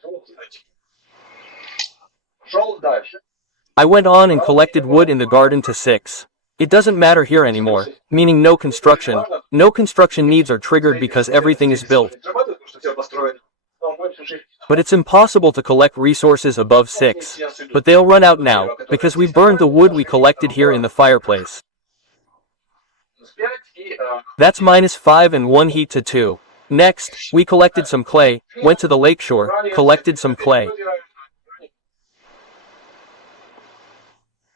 I went on and collected wood in the garden to 6. It doesn't matter here anymore, meaning no construction. No construction needs are triggered because everything is built. But it's impossible to collect resources above 6. But they'll run out now, because we burned the wood we collected here in the fireplace. That's minus 5 and 1 heat to 2. Next, we collected some clay, went to the lakeshore, collected some clay.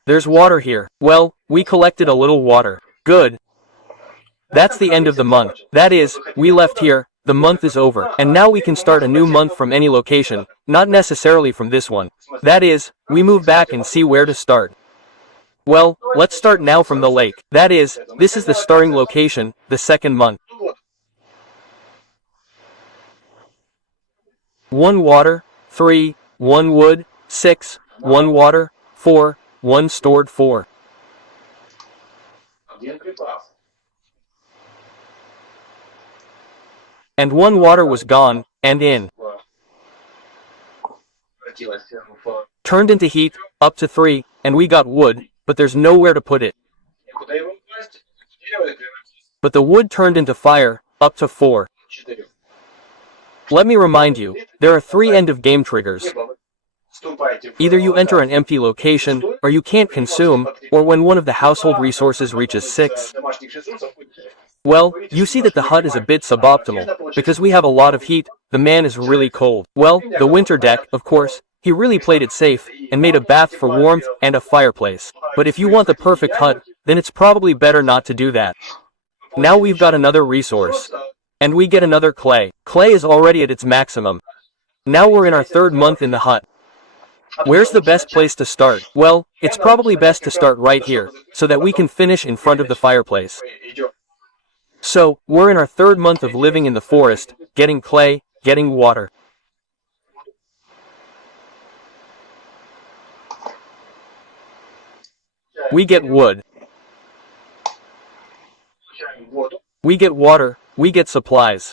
There's water here. Well, we collected a little water. Good. That's the end of the month. That is, we left here, the month is over, and now we can start a new month from any location, not necessarily from this one. That is, we move back and see where to start. Well, let's start now from the lake. That is, this is the starting location, the second month. 1 water, 3, 1 wood, 6, 1 water, 4, 1 stored 4. And 1 water was gone, and in. Turned into heat, up to 3, and we got wood, but there's nowhere to put it. But the wood turned into fire, up to 4. Let me remind you, there are 3 end-of-game triggers. Either you enter an empty location, or you can't consume, or when one of the household resources reaches 6. Well, you see that the hut is a bit suboptimal, because we have a lot of heat, the man is really cold. Well, the winter deck, of course, he really played it safe, and made a bath for warmth and a fireplace. But if you want the perfect hut, then it's probably better not to do that. Now we've got another resource. And we get another clay. Clay is already at its maximum. Now we're in our 3rd month in the hut. Where's the best place to start? Well, it's probably best to start right here, so that we can finish in front of the fireplace. So, we're in our 3rd month of living in the forest, getting clay, getting water. We get wood. We get water. We get supplies.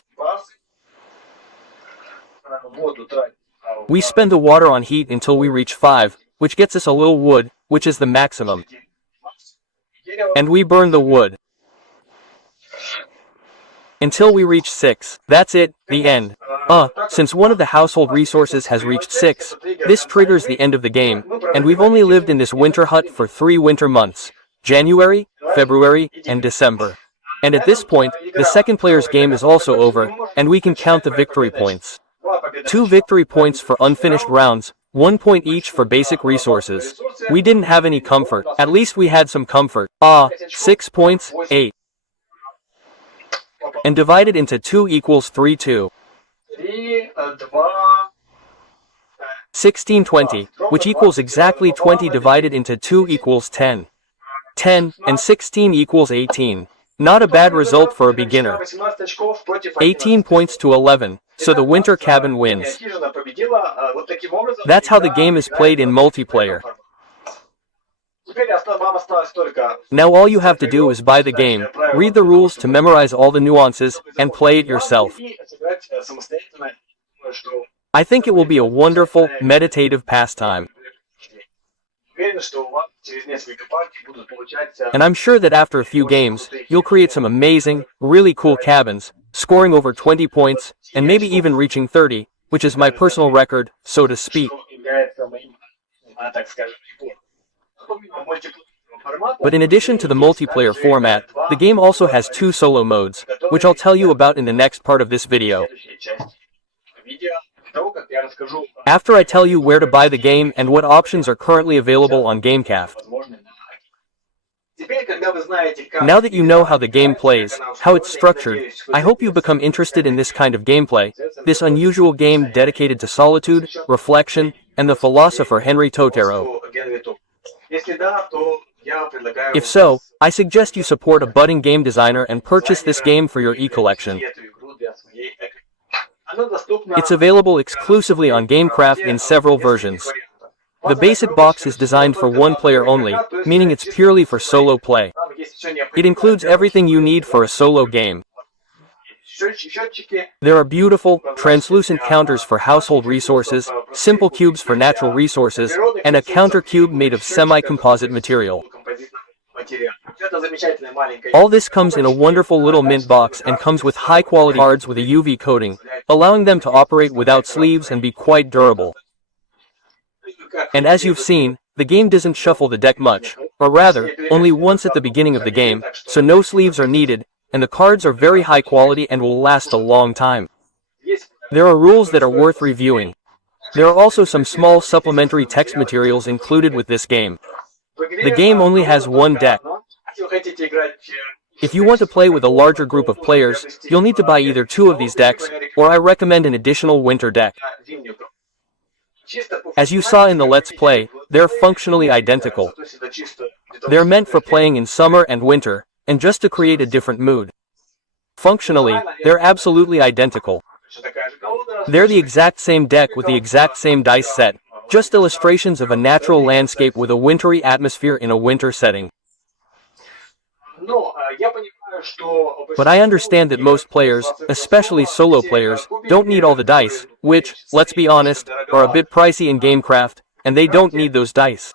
We spend the water on heat until we reach 5, which gets us a little wood, which is the maximum. And we burn the wood until we reach 6. That's it, the end. Since one of the household resources has reached 6, this triggers the end of the game, and we've only lived in this winter hut for 3 winter months, January, February, and December. And at this point, the second player's game is also over, and we can count the victory points. 2 victory points for unfinished rounds, 1 point each for basic resources. We didn't have any comfort, at least we had some comfort. 6 points, 8. And divided into 2 equals 3, 2. 16, 20, which equals exactly 20 divided into 2 equals 10. 10 and 16 equals 18. Not a bad result for a beginner. 18 points to 11, so the winter cabin wins. That's how the game is played in multiplayer. Now all you have to do is buy the game, read the rules to memorize all the nuances, and play it yourself. I think it will be a wonderful, meditative pastime. And I'm sure that after a few games, you'll create some amazing, really cool cabins, scoring over 20 points, and maybe even reaching 30, which is my personal record, so to speak. But in addition to the multiplayer format, the game also has 2 solo modes, which I'll tell you about in the next part of this video. After I tell you where to buy the game and what options are currently available on GameCraft. Now that you know how the game plays, how it's structured, I hope you become interested in this kind of gameplay, this unusual game dedicated to solitude, reflection, and the philosopher Henry Thoreau. If so, I suggest you support a budding game designer and purchase this game for your e-collection. It's available exclusively on GameCraft in several versions. The basic box is designed for 1 player only, meaning it's purely for solo play. It includes everything you need for a solo game. There are beautiful, translucent counters for household resources, simple cubes for natural resources, and a counter cube made of semi-composite material. All this comes in a wonderful little mint box and comes with high-quality cards with a UV coating, allowing them to operate without sleeves and be quite durable. And as you've seen, the game doesn't shuffle the deck much, or rather, only once at the beginning of the game, so no sleeves are needed, and the cards are very high quality and will last a long time. There are rules that are worth reviewing. There are also some small supplementary text materials included with this game. The game only has 1 deck. If you want to play with a larger group of players, you'll need to buy either 2 of these decks, or I recommend an additional winter deck. As you saw in the Let's Play, they're functionally identical. They're meant for playing in summer and winter, and just to create a different mood. Functionally, they're absolutely identical. They're the exact same deck with the exact same dice set, just illustrations of a natural landscape with a wintry atmosphere in a winter setting. But I understand that most players, especially solo players, don't need all the dice, which, let's be honest, are a bit pricey in GameCraft, and they don't need those dice.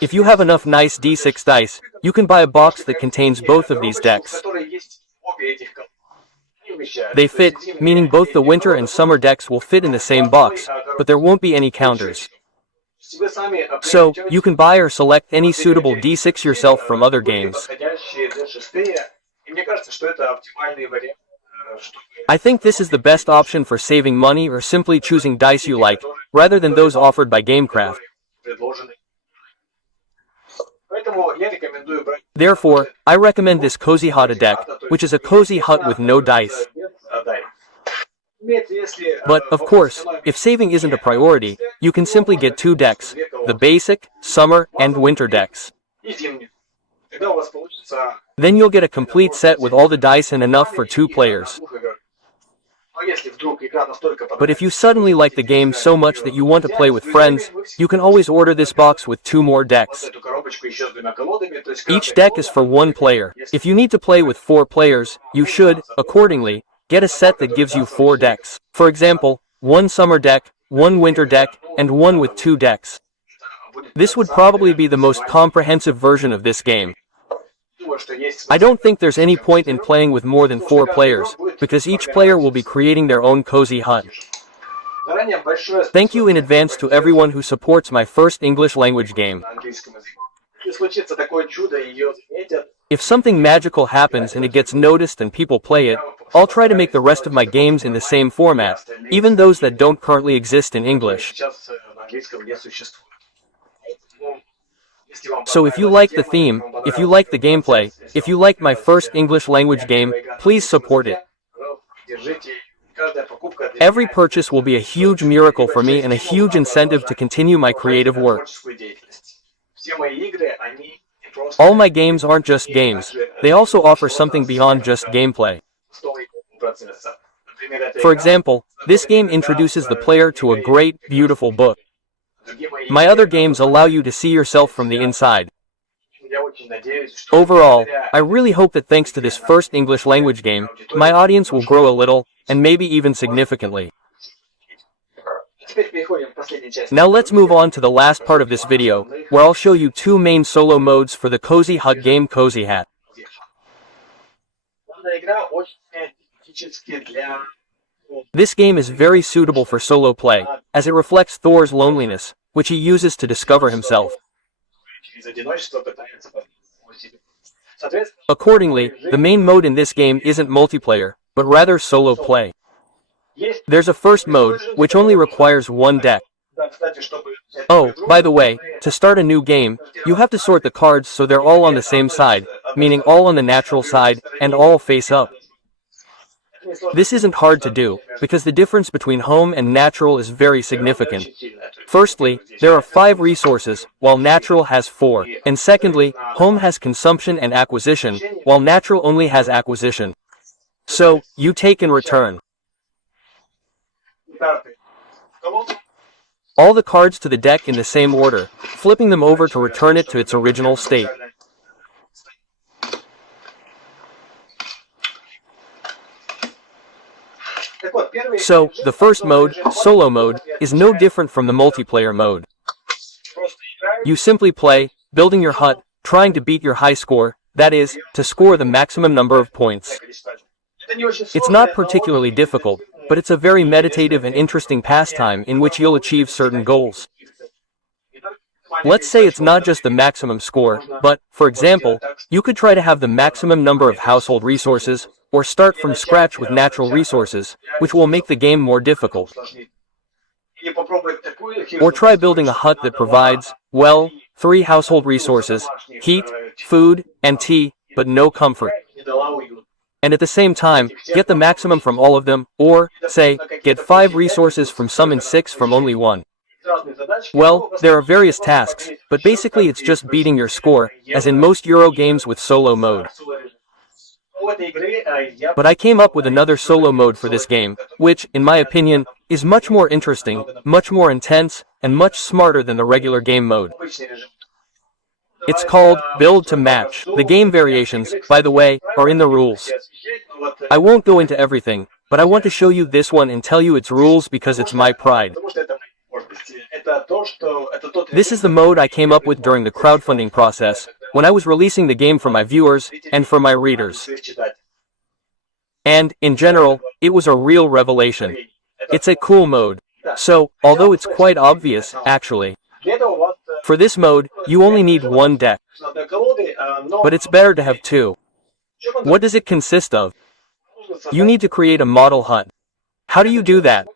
If you have enough nice D6 dice, you can buy a box that contains both of these decks. They fit, meaning both the winter and summer decks will fit in the same box, but there won't be any counters. So, you can buy or select any suitable D6 yourself from other games. I think this is the best option for saving money or simply choosing dice you like, rather than those offered by GameCraft. Therefore, I recommend this Cozy Hut deck, which is a cozy hut with no dice. But, of course, if saving isn't a priority, you can simply get 2 decks, the basic, summer, and winter decks. Then you'll get a complete set with all the dice and enough for 2 players. But if you suddenly like the game so much that you want to play with friends, you can always order this box with 2 more decks. Each deck is for 1 player. If you need to play with 4 players, you should, accordingly, get a set that gives you 4 decks. For example, 1 summer deck, 1 winter deck, and 1 with 2 decks. This would probably be the most comprehensive version of this game. I don't think there's any point in playing with more than 4 players, because each player will be creating their own cozy hut. Thank you in advance to everyone who supports my first English language game. If something magical happens and it gets noticed and people play it, I'll try to make the rest of my games in the same format, even those that don't currently exist in English. So if you like the theme, if you like the gameplay, if you like my first English language game, please support it. Every purchase will be a huge miracle for me and a huge incentive to continue my creative work. All my games aren't just games, they also offer something beyond just gameplay. For example, this game introduces the player to a great, beautiful book. My other games allow you to see yourself from the inside. Overall, I really hope that thanks to this first English language game, my audience will grow a little, and maybe even significantly. Now let's move on to the last part of this video, where I'll show you 2 main solo modes for the Cozy Hut game Cozy Hat. This game is very suitable for solo play, as it reflects Thor's loneliness, which he uses to discover himself. Accordingly, the main mode in this game isn't multiplayer, but rather solo play. There's a first mode, which only requires 1 deck. Oh, by the way, to start a new game, you have to sort the cards so they're all on the same side, meaning all on the natural side, and all face up. This isn't hard to do, because the difference between home and natural is very significant. Firstly, there are 5 resources, while natural has 4, and secondly, home has consumption and acquisition, while natural only has acquisition. So, you take and return all the cards to the deck in the same order, flipping them over to return it to its original state. So, the first mode, solo mode, is no different from the multiplayer mode. You simply play, building your hut, trying to beat your high score, that is, to score the maximum number of points. It's not particularly difficult, but it's a very meditative and interesting pastime in which you'll achieve certain goals. Let's say it's not just the maximum score, but, for example, you could try to have the maximum number of household resources, or start from scratch with natural resources, which will make the game more difficult. Or try building a hut that provides, well, 3 household resources, heat, food, and tea, but no comfort. And at the same time, get the maximum from all of them, or, say, get 5 resources from some and 6 from only 1. Well, there are various tasks, but basically it's just beating your score, as in most Euro games with solo mode. But I came up with another solo mode for this game, which, in my opinion, is much more interesting, much more intense, and much smarter than the regular game mode. It's called Build to Match. The game variations, by the way, are in the rules. I won't go into everything, but I want to show you this one and tell you its rules because it's my pride. This is the mode I came up with during the crowdfunding process, when I was releasing the game for my viewers, and for my readers. And, in general, it was a real revelation. It's a cool mode. So, although it's quite obvious, actually. For this mode, you only need 1 deck. But it's better to have 2. What does it consist of? You need to create a model hut. How do you do that?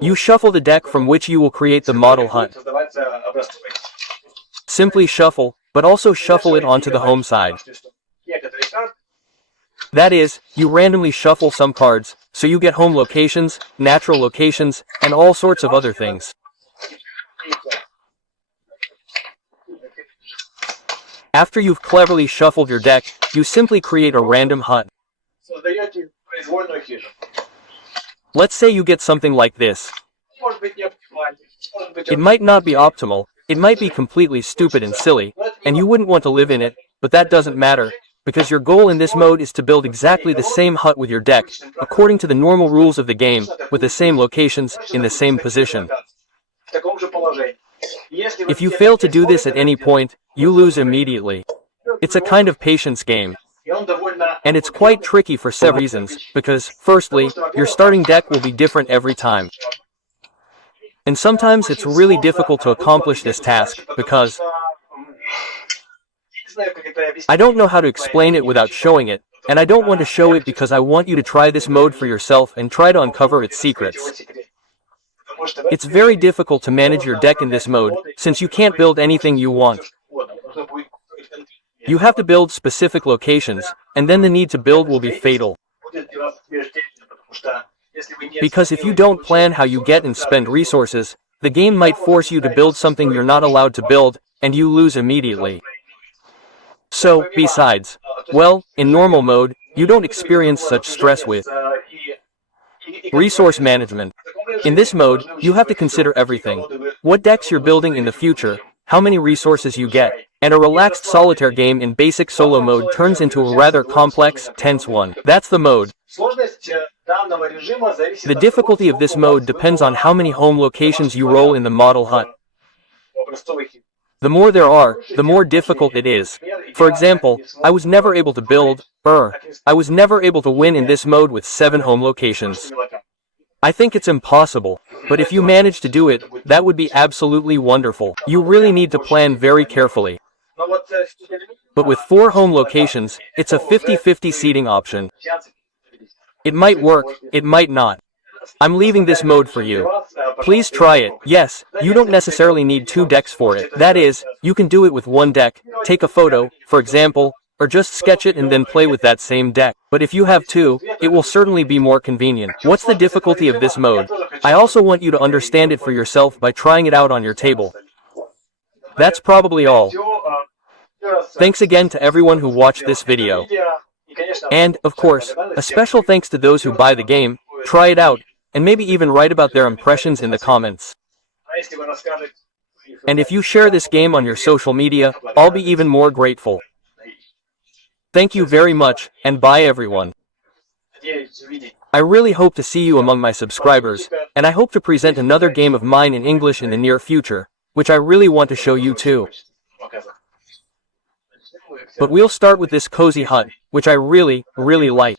You shuffle the deck from which you will create the model hut. Simply shuffle, but also shuffle it onto the home side. That is, you randomly shuffle some cards, so you get home locations, natural locations, and all sorts of other things. After you've cleverly shuffled your deck, you simply create a random hut. Let's say you get something like this. It might not be optimal, it might be completely stupid and silly, and you wouldn't want to live in it, but that doesn't matter, because your goal in this mode is to build exactly the same hut with your deck, according to the normal rules of the game, with the same locations, in the same position. If you fail to do this at any point, you lose immediately. It's a kind of patience game. And it's quite tricky for several reasons, because, firstly, your starting deck will be different every time. And sometimes it's really difficult to accomplish this task, because I don't know how to explain it without showing it, and I don't want to show it because I want you to try this mode for yourself and try to uncover its secrets. It's very difficult to manage your deck in this mode, since you can't build anything you want. You have to build specific locations, and then the need to build will be fatal. Because if you don't plan how you get and spend resources, the game might force you to build something you're not allowed to build, and you lose immediately. So, besides, well, in normal mode, you don't experience such stress with resource management. In this mode, you have to consider everything. What decks you're building in the future, how many resources you get, and a relaxed solitaire game in basic solo mode turns into a rather complex, tense one. That's the mode. The difficulty of this mode depends on how many home locations you roll in the model hut. The more there are, the more difficult it is. For example, I was never able to build, I was never able to win in this mode with 7 home locations. I think it's impossible, but if you manage to do it, that would be absolutely wonderful. You really need to plan very carefully. But with 4 home locations, it's a 50-50 seating option. It might work, it might not. I'm leaving this mode for you. Please try it. Yes, you don't necessarily need 2 decks for it. That is, you can do it with 1 deck, take a photo, for example, or just sketch it and then play with that same deck. But if you have 2, it will certainly be more convenient. What's the difficulty of this mode? I also want you to understand it for yourself by trying it out on your table. That's probably all. Thanks again to everyone who watched this video. And, of course, a special thanks to those who buy the game, try it out, and maybe even write about their impressions in the comments. And if you share this game on your social media, I'll be even more grateful. Thank you very much, and bye everyone. I really hope to see you among my subscribers, and I hope to present another game of mine in English in the near future, which I really want to show you too. But we'll start with this cozy hut, which I really like.